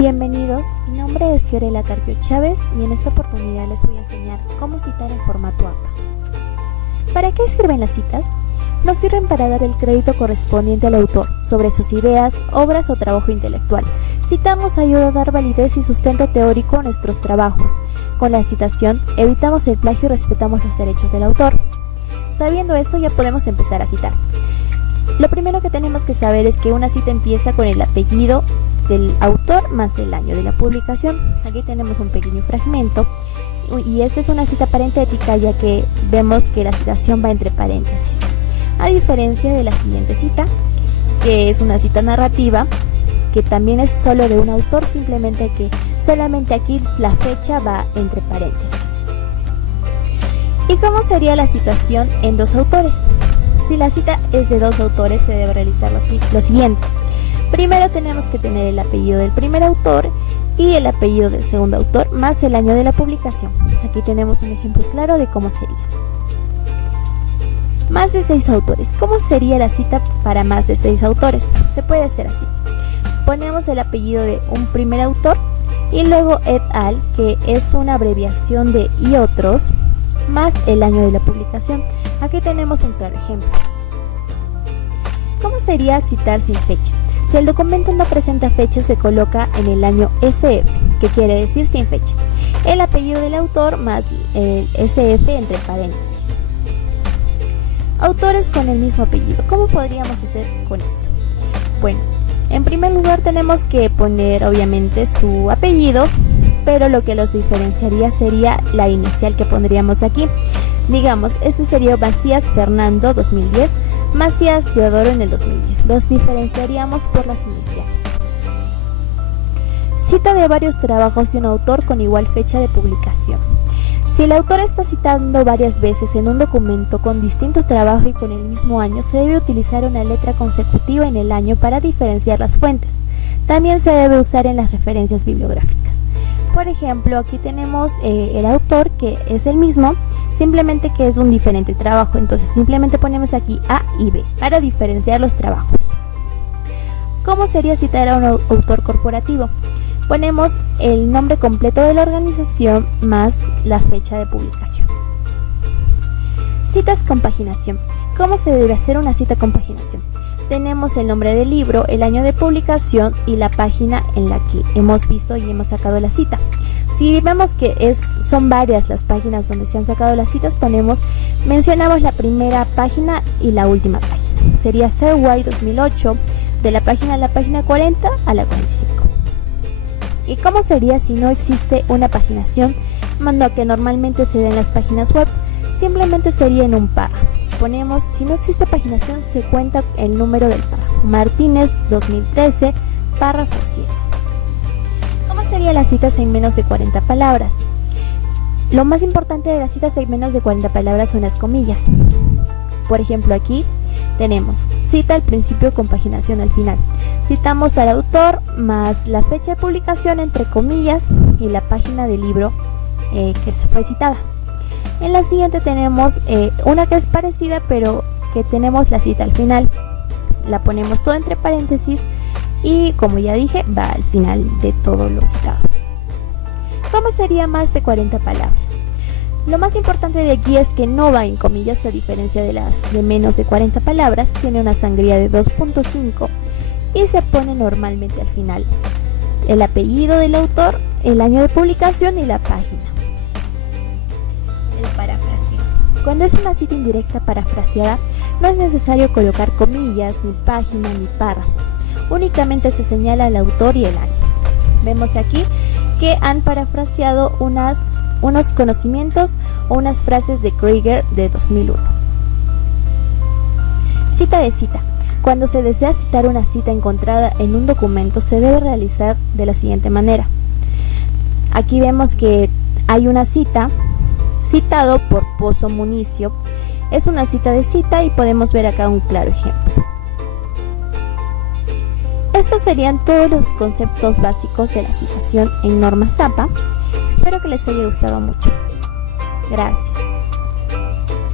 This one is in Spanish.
Bienvenidos, mi nombre es Fiorella Carpio Chávez y en esta oportunidad les voy a enseñar cómo citar en formato APA. ¿Para qué sirven las citas? Nos sirven para dar el crédito correspondiente al autor sobre sus ideas, obras o trabajo intelectual. Citamos ayuda a dar validez y sustento teórico a nuestros trabajos. Con la citación evitamos el plagio y respetamos los derechos del autor. Sabiendo esto ya podemos empezar a citar. Lo primero que tenemos que saber es que una cita empieza con el apellido del autor más el año de la publicación. Aquí tenemos un pequeño fragmento y esta es una cita parentética, ya que vemos que la citación va entre paréntesis, a diferencia de la siguiente cita, que es una cita narrativa, que también es solo de un autor, simplemente que solamente aquí la fecha va entre paréntesis. ¿Y cómo sería la citación en dos autores? Si la cita es de dos autores, se debe realizar lo siguiente. Primero tenemos que tener el apellido del primer autor y el apellido del segundo autor más el año de la publicación. Aquí tenemos un ejemplo claro de cómo sería. Más de 6 autores. ¿Cómo sería la cita para más de 6 autores? Se puede hacer así. Ponemos el apellido de un primer autor y luego et al, que es una abreviación de y otros, más el año de la publicación. Aquí tenemos un claro ejemplo. ¿Cómo sería citar sin fecha? Si el documento no presenta fecha, se coloca en el año SF, que quiere decir sin fecha. El apellido del autor más el SF entre paréntesis. Autores con el mismo apellido. ¿Cómo podríamos hacer con esto? Bueno, en primer lugar tenemos que poner obviamente su apellido, pero lo que los diferenciaría sería la inicial que pondríamos aquí. Digamos, este sería Macías Fernando 2010, Macías Teodoro en el 2010. Los diferenciaríamos por las iniciales. Cita de varios trabajos de un autor con igual fecha de publicación. Si el autor está citando varias veces en un documento con distinto trabajo y con el mismo año, se debe utilizar una letra consecutiva en el año para diferenciar las fuentes. También se debe usar en las referencias bibliográficas. Por ejemplo, aquí tenemos el autor, que es el mismo, simplemente que es un diferente trabajo. Entonces simplemente ponemos aquí A y B para diferenciar los trabajos. ¿Cómo sería citar a un autor corporativo? Ponemos el nombre completo de la organización más la fecha de publicación. Citas con paginación. ¿Cómo se debe hacer una cita con paginación? Tenemos el nombre del libro, el año de publicación y la página en la que hemos visto y hemos sacado la cita. Si vemos que son varias las páginas donde se han sacado las citas, mencionamos la primera página y la última página. Sería Sir White 2008, de la página a la página 40 a la 45. ¿Y cómo sería si no existe una paginación, mando que normalmente se da en las páginas web? Simplemente sería en un párrafo. Ponemos, si no existe paginación, se cuenta el número del párrafo. Martínez 2013, párrafo 7. ¿Cómo serían las citas en menos de 40 palabras? Lo más importante de las citas en menos de 40 palabras son las comillas. Por ejemplo, aquí tenemos cita al principio con paginación al final. Citamos al autor más la fecha de publicación entre comillas y la página del libro que se fue citada. En la siguiente tenemos una que es parecida, pero que tenemos la cita al final. La ponemos todo entre paréntesis y, como ya dije, va al final de todo lo citado. ¿Cómo sería más de 40 palabras? Lo más importante de aquí es que no va en comillas, a diferencia de las de menos de 40 palabras. Tiene una sangría de 2.5 y se pone normalmente al final el apellido del autor, el año de publicación y la página. El parafraseo. Cuando es una cita indirecta parafraseada, no es necesario colocar comillas, ni página, ni párrafo. Únicamente se señala el autor y el año. Vemos aquí que han parafraseado unos conocimientos o unas frases de Krieger de 2001. Cita de cita. Cuando se desea citar una cita encontrada en un documento, se debe realizar de la siguiente manera. Aquí vemos que hay una cita, citado por Pozo Municio. Es una cita de cita y podemos ver acá un claro ejemplo. Estos serían todos los conceptos básicos de la citación en normas APA. Espero que les haya gustado mucho. Gracias.